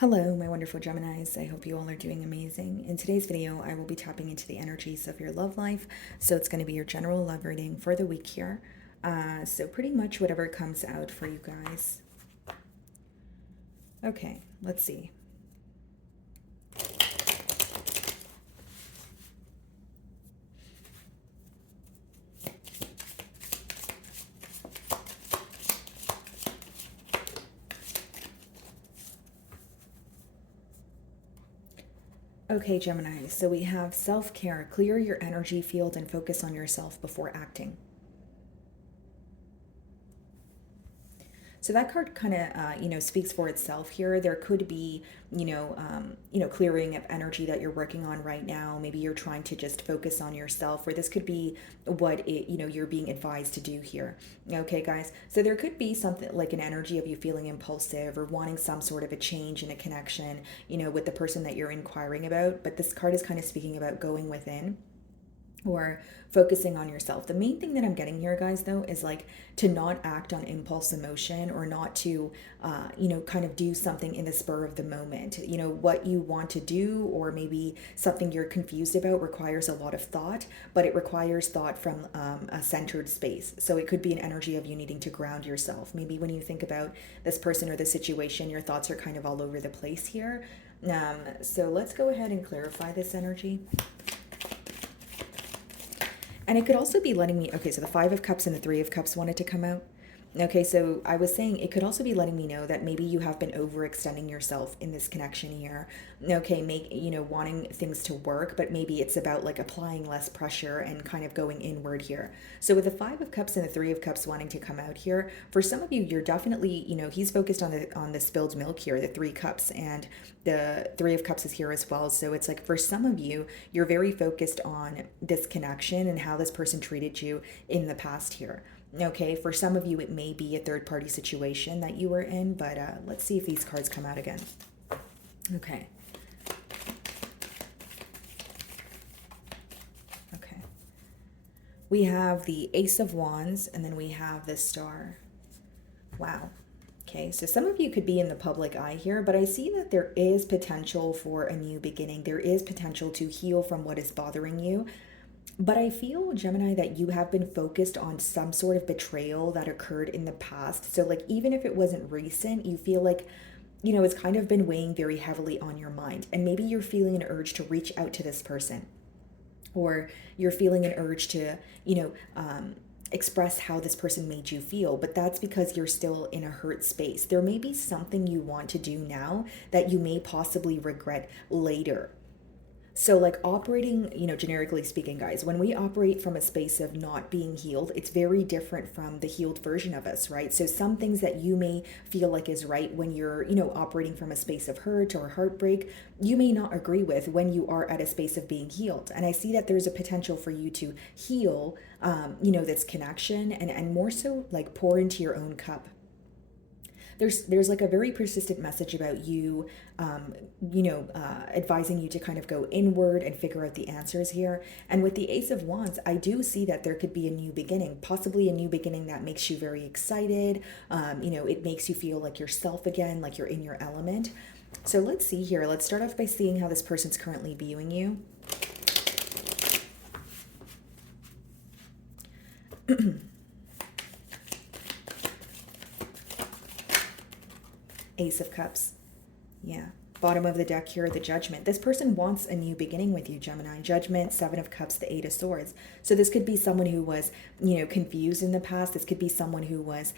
Hello, my wonderful Geminis. I hope you all are doing amazing. In today's video, I will be tapping into the energies of your love life. So it's going to be your general love reading for the week here. So pretty much whatever comes out for you guys. Okay, let's see. Okay, Gemini, so we have self-care. Clear your energy field and focus on yourself before acting. So that card kind of, speaks for itself here. There could be, clearing of energy that you're working on right now. Maybe you're trying to just focus on yourself, or this could be you're being advised to do here. Okay, guys. So there could be something like an energy of you feeling impulsive or wanting some sort of a change in a connection, with the person that you're inquiring about. But this card is kind of speaking about going within or focusing on yourself. The main thing that I'm getting here, guys, though, is like to not act on impulse emotion or not to, kind of do something in the spur of the moment. What you want to do, or maybe something you're confused about, requires a lot of thought, but it requires thought from a centered space. So it could be an energy of you needing to ground yourself. Maybe when you think about this person or the situation, your thoughts are kind of all over the place here. So let's go ahead and clarify this energy. And it could also be letting me, okay, so the Five of Cups and the Three of Cups wanted to come out. Okay, so I was saying it could also be letting me know that maybe you have been overextending yourself in this connection here. Okay, wanting things to work, but maybe it's about like applying less pressure and kind of going inward here. So with the Five of Cups and the Three of Cups wanting to come out here, for some of you, you're definitely, he's focused on the spilled milk here, the Three Cups, and the Three of Cups is here as well. So it's like for some of you, you're very focused on this connection and how this person treated you in the past here. Okay, for some of you, it may be a third party situation that you were in, but let's see if these cards come out again. Okay. Okay. We have the Ace of Wands, and then we have the Star. Wow. Okay, so some of you could be in the public eye here, but I see that there is potential for a new beginning. There is potential to heal from what is bothering you. But I feel, Gemini, that you have been focused on some sort of betrayal that occurred in the past. So, like, even if it wasn't recent, you feel like, it's kind of been weighing very heavily on your mind. And maybe you're feeling an urge to reach out to this person, or you're feeling an urge to, express how this person made you feel, but that's because you're still in a hurt space. There may be something you want to do now that you may possibly regret later. So, like operating, generically speaking, guys, when we operate from a space of not being healed, it's very different from the healed version of us, right? So, some things that you may feel like is right when you're, operating from a space of hurt or heartbreak, you may not agree with when you are at a space of being healed. And I see that there's a potential for you to heal, this connection and more so like pour into your own cup. There's like a very persistent message about you, advising you to kind of go inward and figure out the answers here. And with the Ace of Wands, I do see that there could be a new beginning, possibly a new beginning that makes you very excited. It makes you feel like yourself again, like you're in your element. So let's see here. Let's start off by seeing how this person's currently viewing you. Ace of Cups. Yeah. Bottom of the deck here, the Judgment. This person wants a new beginning with you, Gemini. Judgment, Seven of Cups, the Eight of Swords. So this could be someone who was, confused in the past. This could be someone who was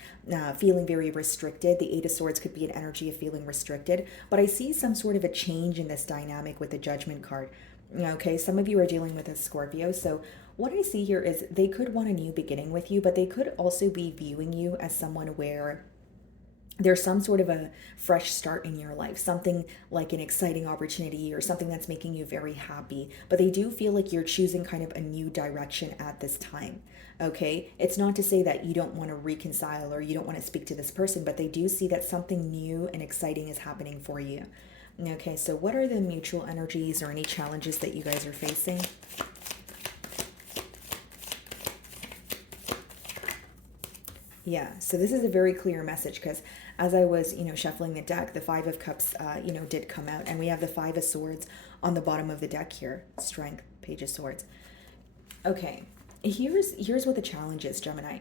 feeling very restricted. The Eight of Swords could be an energy of feeling restricted. But I see some sort of a change in this dynamic with the Judgment card. Okay, some of you are dealing with a Scorpio. So what I see here is they could want a new beginning with you, but they could also be viewing you as someone where there's some sort of a fresh start in your life, something like an exciting opportunity or something that's making you very happy. But they do feel like you're choosing kind of a new direction at this time. Okay, it's not to say that you don't want to reconcile or you don't want to speak to this person, but they do see that something new and exciting is happening for you. Okay, so what are the mutual energies or any challenges that you guys are facing? Yeah, so this is a very clear message because as I was, shuffling the deck, the Five of Cups, did come out, and we have the Five of Swords on the bottom of the deck here. Strength, Page of Swords. Okay, here's what the challenge is, Gemini.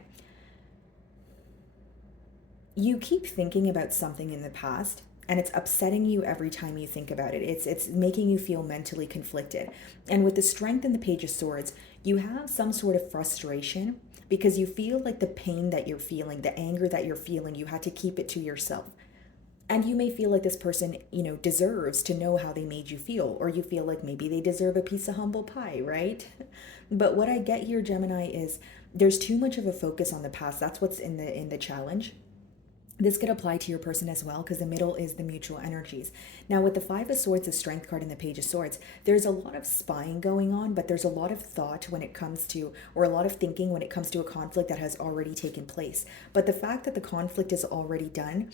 You keep thinking about something in the past, and it's upsetting you every time you think about it. It's making you feel mentally conflicted. And with the Strength and the Page of Swords, you have some sort of frustration because you feel like the pain that you're feeling, the anger that you're feeling, you had to keep it to yourself. And you may feel like this person, deserves to know how they made you feel, or you feel like maybe they deserve a piece of humble pie, right? But what I get here, Gemini, is there's too much of a focus on the past. That's what's in the challenge. This could apply to your person as well, because the middle is the mutual energies. Now, with the Five of Swords, the Strength card, and the Page of Swords, there's a lot of spying going on, but there's a lot of thought when it comes to, or a lot of thinking when it comes to a conflict that has already taken place. But the fact that the conflict is already done,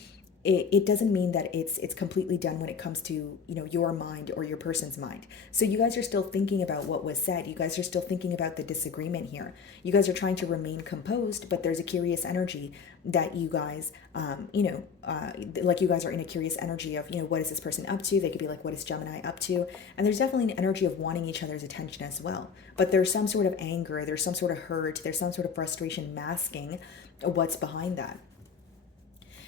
it doesn't mean that it's completely done when it comes to your mind or your person's mind. So you guys are still thinking about what was said. You guys are still thinking about the disagreement here. You guys are trying to remain composed, but there's a curious energy that you guys like you guys are in a curious energy of what is this person up to. They could be like, what is Gemini up to? And there's definitely an energy of wanting each other's attention as well. But there's some sort of anger, there's some sort of hurt, there's some sort of frustration masking what's behind that.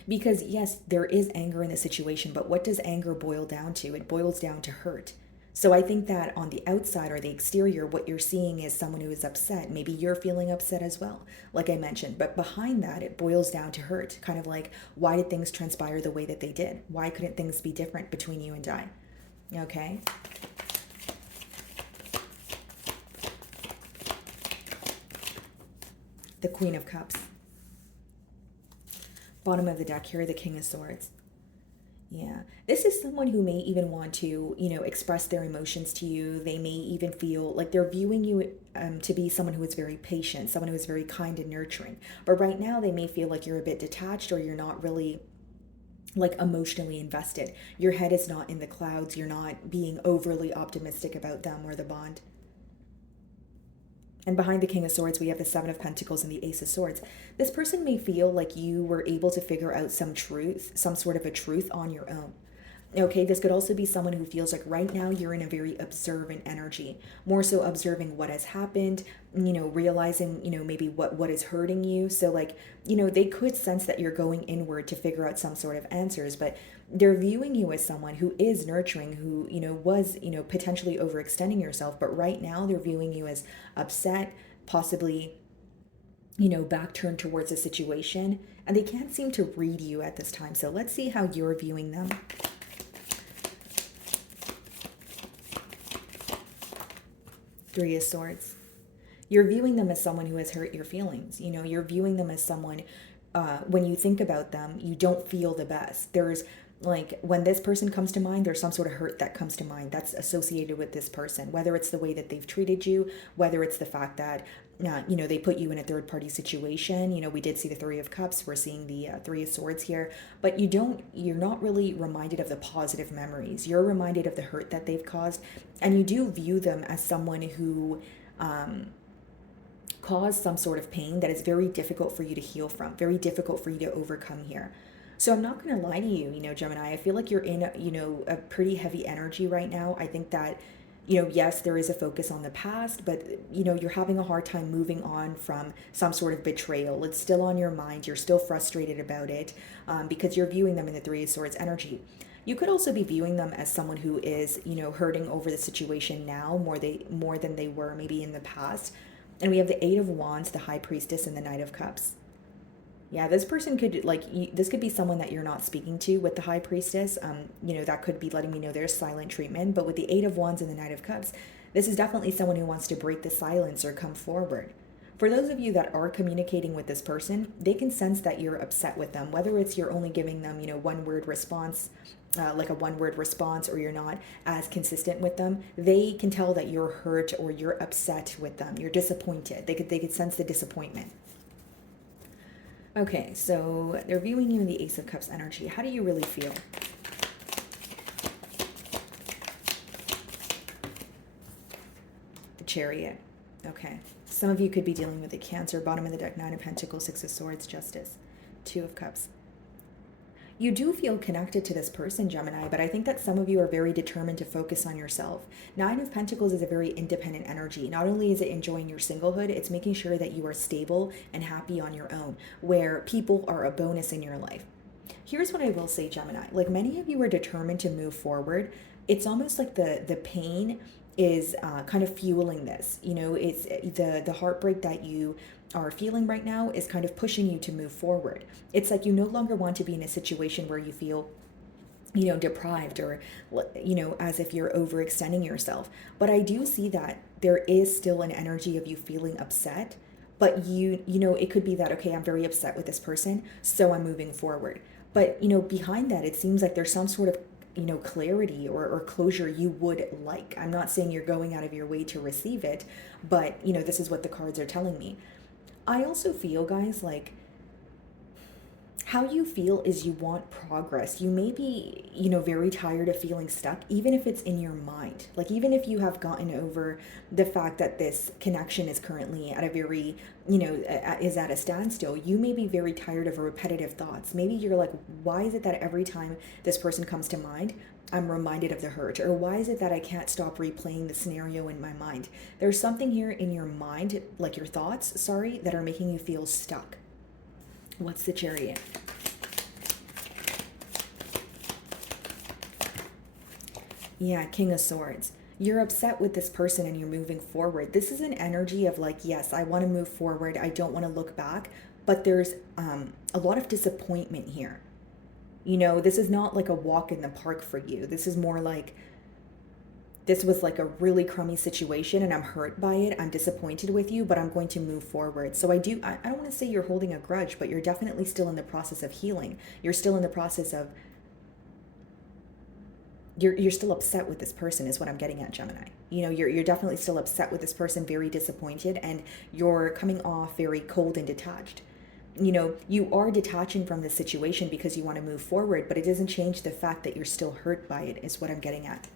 Because yes, there is anger in the situation, but what does anger boil down to? It boils down to hurt. So I think that on the outside or the exterior, what you're seeing is someone who is upset. Maybe you're feeling upset as well, like I mentioned. But behind that, it boils down to hurt. Kind of like, why did things transpire the way that they did? Why couldn't things be different between you and I? Okay. The Queen of Cups. Bottom of the deck here, the King of Swords. Yeah, this is someone who may even want to, express their emotions to you. They may even feel like they're viewing you to be someone who is very patient, someone who is very kind and nurturing. But right now, they may feel like you're a bit detached, or you're not really like emotionally invested. Your head is not in the clouds. You're not being overly optimistic about them or the bond. And behind the King of Swords, we have the Seven of Pentacles and the Ace of Swords. This person may feel like you were able to figure out some truth, some sort of a truth on your own. Okay, this could also be someone who feels like right now you're in a very observant energy, more so observing what has happened, realizing, maybe what is hurting you. So like, they could sense that you're going inward to figure out some sort of answers, but they're viewing you as someone who is nurturing, who, was, potentially overextending yourself. But right now they're viewing you as upset, possibly, back turned towards a situation, and they can't seem to read you at this time. So let's see how you're viewing them. Three of Swords. You're viewing them as someone who has hurt your feelings. You're viewing them as someone, when you think about them, you don't feel the best. There's like, when this person comes to mind, there's some sort of hurt that comes to mind that's associated with this person, whether it's the way that they've treated you, whether it's the fact that, they put you in a third party situation. We did see the Three of Cups. We're seeing the Three of Swords here, but you're not really reminded of the positive memories. You're reminded of the hurt that they've caused. And you do view them as someone who, caused some sort of pain that is very difficult for you to heal from, very difficult for you to overcome here. So I'm not going to lie to you, Gemini. I feel like you're in, a pretty heavy energy right now. I think that, yes, there is a focus on the past, but, you're having a hard time moving on from some sort of betrayal. It's still on your mind. You're still frustrated about it because you're viewing them in the Three of Swords energy. You could also be viewing them as someone who is, hurting over the situation now more than they were maybe in the past. And we have the Eight of Wands, the High Priestess, and the Knight of Cups. Yeah, this person could, this could be someone that you're not speaking to with the High Priestess. That could be letting me know there's silent treatment. But with the Eight of Wands and the Knight of Cups, this is definitely someone who wants to break the silence or come forward. For those of you that are communicating with this person, they can sense that you're upset with them, whether it's you're only giving them, one-word response, like a one-word response, or you're not as consistent with them. They can tell that you're hurt or you're upset with them. You're disappointed. They could sense the disappointment. Okay, so they're viewing you in the Ace of Cups energy. How do you really feel? The Chariot. Okay. Some of you could be dealing with a Cancer. Bottom of the deck, Nine of Pentacles, Six of Swords, Justice, Two of Cups. You do feel connected to this person, Gemini, but I think that some of you are very determined to focus on yourself. Nine of Pentacles is a very independent energy. Not only is it enjoying your singlehood, it's making sure that you are stable and happy on your own, where people are a bonus in your life. Here's what I will say, Gemini. Like, many of you are determined to move forward. It's almost like the pain is kind of fueling this. You know, it's the heartbreak that you are feeling right now is kind of pushing you to move forward. It's like you no longer want to be in a situation where you feel, you know, deprived, or, you know, as if you're overextending yourself. But I do see that there is still an energy of you feeling upset, but you know, it could be that, okay, I'm very upset with this person, so I'm moving forward. But, you know, behind that, it seems like there's some sort of, you know, clarity or closure you would like. I'm not saying you're going out of your way to receive it, but, you know, this is what the cards are telling me. I also feel, guys, like, how you feel is you want progress. You may be, you know, very tired of feeling stuck, even if it's in your mind. Like, even if you have gotten over the fact that this connection is currently at a very, you know, is at a standstill, you may be very tired of repetitive thoughts. Maybe you're like, why is it that every time this person comes to mind, I'm reminded of the hurt? Or why is it that I can't stop replaying the scenario in my mind? There's something here in your mind, like your thoughts, sorry, that are making you feel stuck. What's the Chariot? Yeah, King of Swords. You're upset with this person and you're moving forward. This is an energy of like, yes, I want to move forward. I don't want to look back. But there's a lot of disappointment here. You know, this is not like a walk in the park for you. This is more like, this was like a really crummy situation and I'm hurt by it. I'm disappointed with you, but I'm going to move forward. So I don't want to say you're holding a grudge, but you're definitely still in the process of healing. You're still in the process of, you're still upset with this person is what I'm getting at, Gemini. You know, you're definitely still upset with this person, very disappointed, and you're coming off very cold and detached. You know, you are detaching from this situation because you want to move forward, but it doesn't change the fact that you're still hurt by it, is what I'm getting at.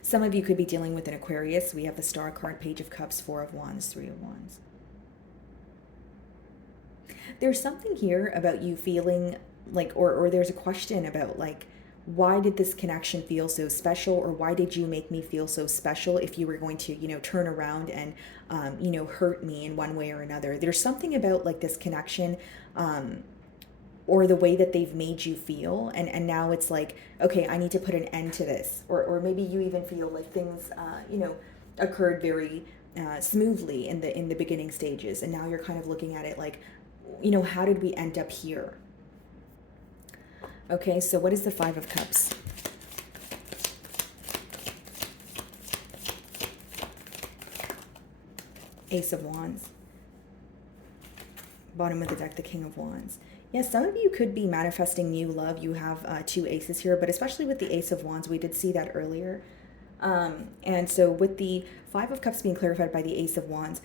Some of you could be dealing with an Aquarius. We have the Star card, Page of Cups, Four of Wands, Three of Wands. There's something here about you feeling like, or there's a question about like, why did this connection feel so special? Or why did you make me feel so special if you were going to, you know, turn around and, you know, hurt me in one way or another? There's something about like this connection, or the way that they've made you feel, and now it's like, okay, I need to put an end to this. Or maybe you even feel like things, you know, occurred very smoothly in the beginning stages, and now you're kind of looking at it like, you know, how did we end up here? Okay, so what is the Five of Cups? Ace of Wands. Bottom of the deck, the King of Wands. Yes, some of you could be manifesting new love. You have two aces here, but especially with the Ace of Wands, we did see that earlier. And so with the Five of Cups being clarified by the Ace of Wands,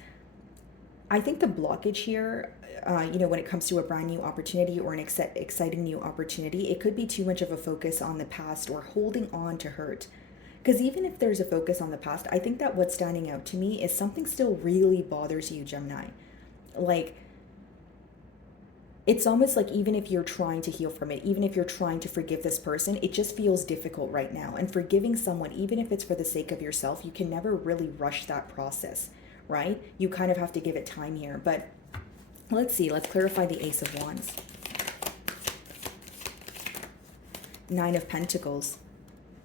I think the blockage here, you know, when it comes to a brand new opportunity or an exciting new opportunity, it could be too much of a focus on the past or holding on to hurt. Because even if there's a focus on the past, I think that what's standing out to me is something still really bothers you, Gemini. Like, it's almost like even if you're trying to heal from it, even if you're trying to forgive this person, it just feels difficult right now. And forgiving someone, even if it's for the sake of yourself, you can never really rush that process, right? You kind of have to give it time here. But let's see, let's clarify the Ace of Wands. Nine of Pentacles.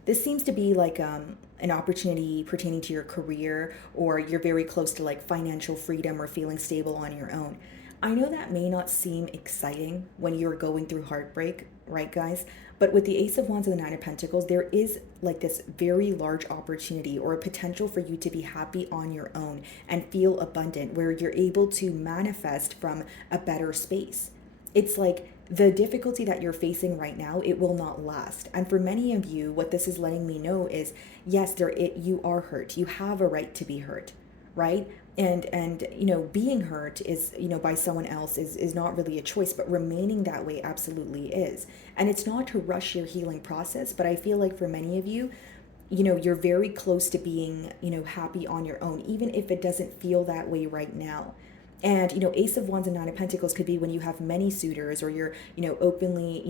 This seems to be like an opportunity pertaining to your career, or you're very close to like financial freedom or feeling stable on your own. I know that may not seem exciting when you're going through heartbreak, right, guys? But with the Ace of Wands and the Nine of Pentacles, there is like this very large opportunity or a potential for you to be happy on your own and feel abundant, where you're able to manifest from a better space. It's like the difficulty that you're facing right now, it will not last. And for many of you, what this is letting me know is, yes, you are hurt. You have a right to be hurt, right? And you know, being hurt is, you know, by someone else is not really a choice, but remaining that way absolutely is. And it's not to rush your healing process, but I feel like for many of you, you know, you're very close to being, you know, happy on your own, even if it doesn't feel that way right now. And, Ace of Wands and Nine of Pentacles could be when you have many suitors, or you're, openly,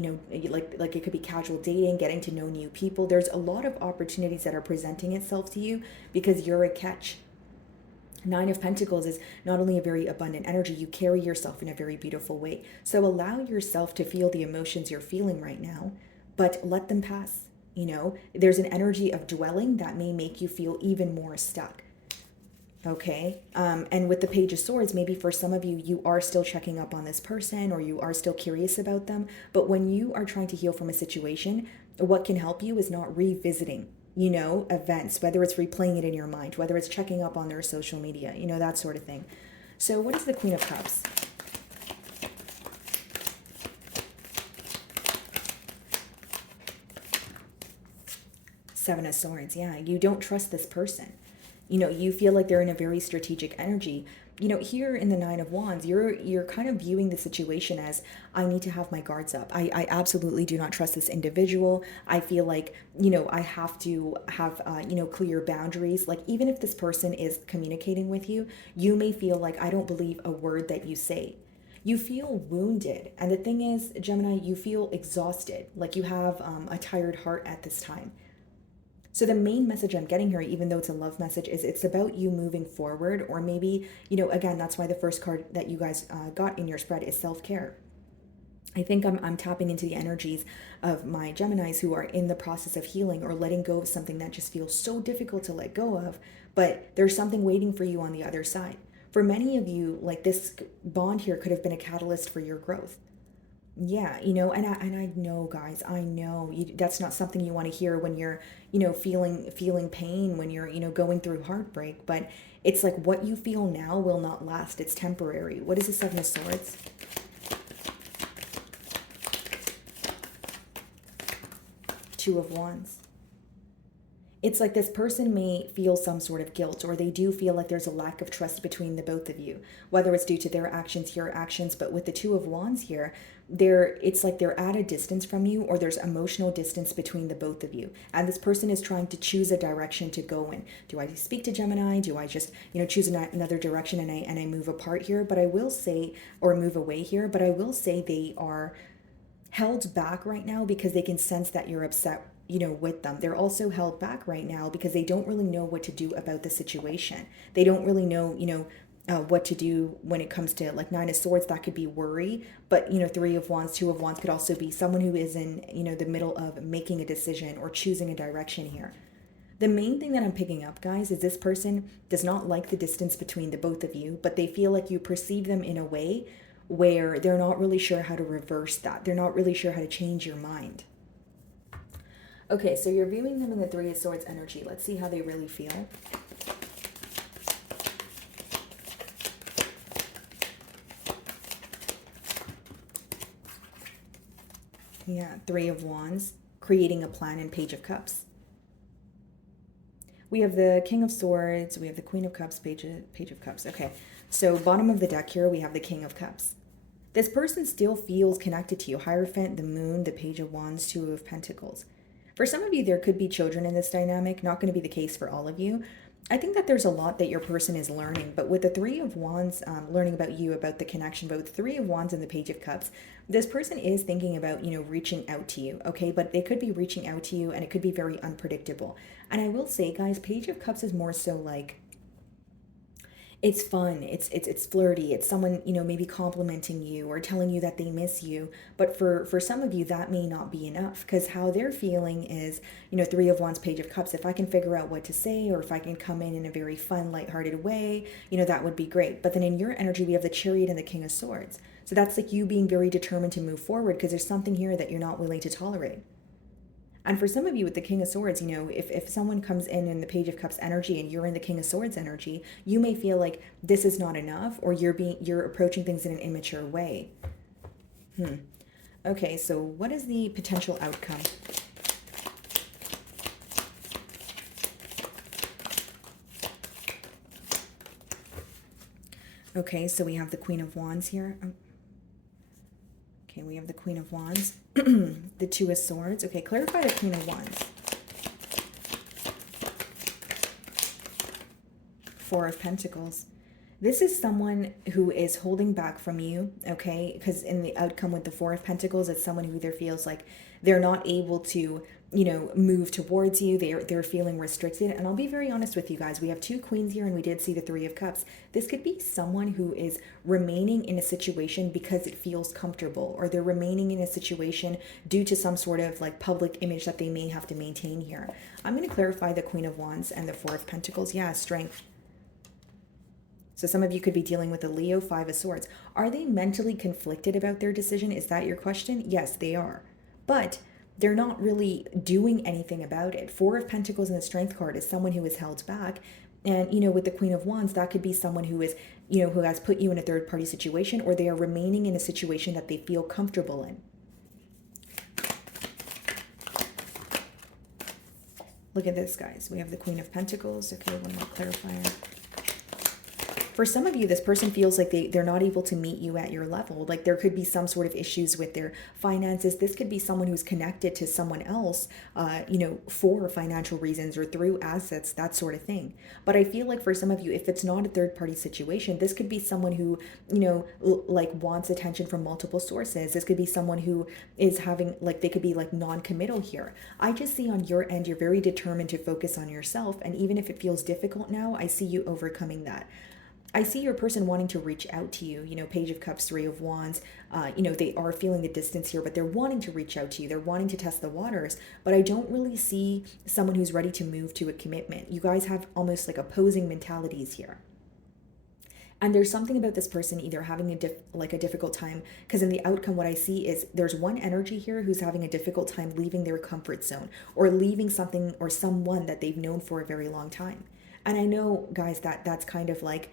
like it could be casual dating, getting to know new people. There's a lot of opportunities that are presenting itself to you because you're a catch. Nine of Pentacles is not only a very abundant energy, you carry yourself in a very beautiful way. So allow yourself to feel the emotions you're feeling right now, but let them pass. There's an energy of dwelling that may make you feel even more stuck. Okay. And with the Page of Swords, maybe for some of you, you are still checking up on this person, or you are still curious about them. But when you are trying to heal from a situation, what can help you is not revisiting, events, whether it's replaying it in your mind, whether it's checking up on their social media, that sort of thing. So what is the Queen of Cups? Seven of Swords. Yeah, you don't trust this person. You feel like they're in a very strategic energy. Here in the Nine of Wands, you're kind of viewing the situation as, I need to have my guards up. I absolutely do not trust this individual. I feel like, I have to have, clear boundaries. Like, even if this person is communicating with you, you may feel like, I don't believe a word that you say. You feel wounded. And the thing is, Gemini, you feel exhausted. Like you have a tired heart at this time. So the main message I'm getting here, even though it's a love message, is it's about you moving forward. Or maybe, again, that's why the first card that you guys got in your spread is self-care. I think I'm tapping into the energies of my Geminis who are in the process of healing or letting go of something that just feels so difficult to let go of. But there's something waiting for you on the other side. For many of you, like, this bond here could have been a catalyst for your growth. Yeah, and I know, guys, I know that's not something you want to hear when you're, feeling pain, when you're, going through heartbreak. But it's like, what you feel now will not last. It's temporary. What is the Seven of Swords? Two of Wands. It's like this person may feel some sort of guilt, or they do feel like there's a lack of trust between the both of you, whether it's due to their actions, your actions. But with the Two of Wands here, it's like they're at a distance from you, or there's emotional distance between the both of you. And this person is trying to choose a direction to go in. Do I speak to Gemini? Do I just, choose another direction and I move apart here? But I will say, or move away here, but I will say they are held back right now because they can sense that you're upset with them. They're also held back right now because they don't really know what to do about the situation. They don't really know, what to do when it comes to, like, Nine of Swords. That could be worry, but Three of Wands, Two of Wands could also be someone who is in, the middle of making a decision or choosing a direction here. The main thing that I'm picking up, guys, is this person does not like the distance between the both of you, but they feel like you perceive them in a way where they're not really sure how to reverse that. They're not really sure how to change your mind. Okay, so you're viewing them in the Three of Swords energy. Let's see how they really feel. Yeah, Three of Wands, creating a plan, and Page of Cups. We have the King of Swords, we have the Queen of Cups, Page of Cups. Okay, so bottom of the deck here, we have the King of Cups. This person still feels connected to you. Hierophant, the Moon, the Page of Wands, Two of Pentacles. For some of you, there could be children in this dynamic. Not going to be the case for all of you. I think that there's a lot that your person is learning. But with the Three of Wands, learning about you, about the connection, but with Three of Wands and the Page of Cups, this person is thinking about, reaching out to you, okay? But they could be reaching out to you, and it could be very unpredictable. And I will say, guys, Page of Cups is more so like, it's fun, it's flirty, it's someone, maybe complimenting you or telling you that they miss you. But for some of you, that may not be enough, because how they're feeling is, Three of Wands, Page of Cups, if I can figure out what to say, or if I can come in a very fun, lighthearted way, that would be great. But then in your energy, we have the Chariot and the King of Swords. So that's like you being very determined to move forward, because there's something here that you're not willing to tolerate. And for some of you with the King of Swords, if someone comes in the Page of Cups energy and you're in the King of Swords energy, you may feel like this is not enough, or you're approaching things in an immature way. Okay, so what is the potential outcome? Okay, so we have the Queen of Wands here. Okay, we have the Queen of Wands, the Two of Swords. Okay, clarify the Queen of Wands. Four of Pentacles. This is someone who is holding back from you, okay? Because in the outcome with the Four of Pentacles, it's someone who either feels like they're not able to, move towards you. They're feeling restricted. And I'll be very honest with you guys. We have two queens here and we did see the Three of Cups. This could be someone who is remaining in a situation because it feels comfortable, or they're remaining in a situation due to some sort of like public image that they may have to maintain here. I'm going to clarify the Queen of Wands and the Four of Pentacles. Yeah, strength. So some of you could be dealing with a Leo, Five of Swords. Are they mentally conflicted about their decision? Is that your question? Yes, they are. But they're not really doing anything about it. Four of Pentacles and the Strength card is someone who is held back. And, with the Queen of Wands, that could be someone who is, who has put you in a third party situation, or they are remaining in a situation that they feel comfortable in. Look at this, guys. We have the Queen of Pentacles. Okay, one more clarifier. For some of you, this person feels like they're not able to meet you at your level. Like there could be some sort of issues with their finances. This could be someone who's connected to someone else, for financial reasons or through assets, that sort of thing. But I feel like for some of you, if it's not a third party situation, this could be someone who, like wants attention from multiple sources. This could be someone who is having, like, they could be like non-committal here. I just see on your end, you're very determined to focus on yourself. And even if it feels difficult now, I see you overcoming that. I see your person wanting to reach out to you, Page of Cups, Three of Wands. They are feeling the distance here, but they're wanting to reach out to you. They're wanting to test the waters, but I don't really see someone who's ready to move to a commitment. You guys have almost like opposing mentalities here. And there's something about this person either having a difficult time, because in the outcome, what I see is there's one energy here who's having a difficult time leaving their comfort zone or leaving something or someone that they've known for a very long time. And I know, guys, that's kind of like,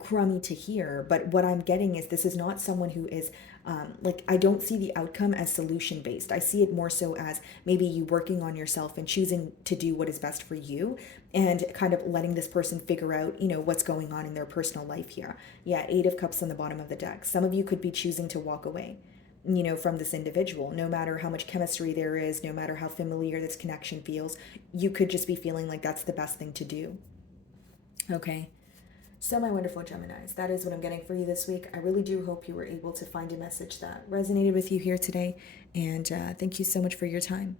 crummy to hear, but what I'm getting is this is not someone who is I don't see the outcome as solution based. I see it more so as maybe you working on yourself and choosing to do what is best for you, and kind of letting this person figure out, what's going on in their personal life here. Yeah, Eight of Cups on the bottom of the deck. Some of you could be choosing to walk away, from this individual, no matter how much chemistry there is, no matter how familiar this connection feels. You could just be feeling like that's the best thing to do. Okay. So my wonderful Geminis, that is what I'm getting for you this week. I really do hope you were able to find a message that resonated with you here today. And thank you so much for your time.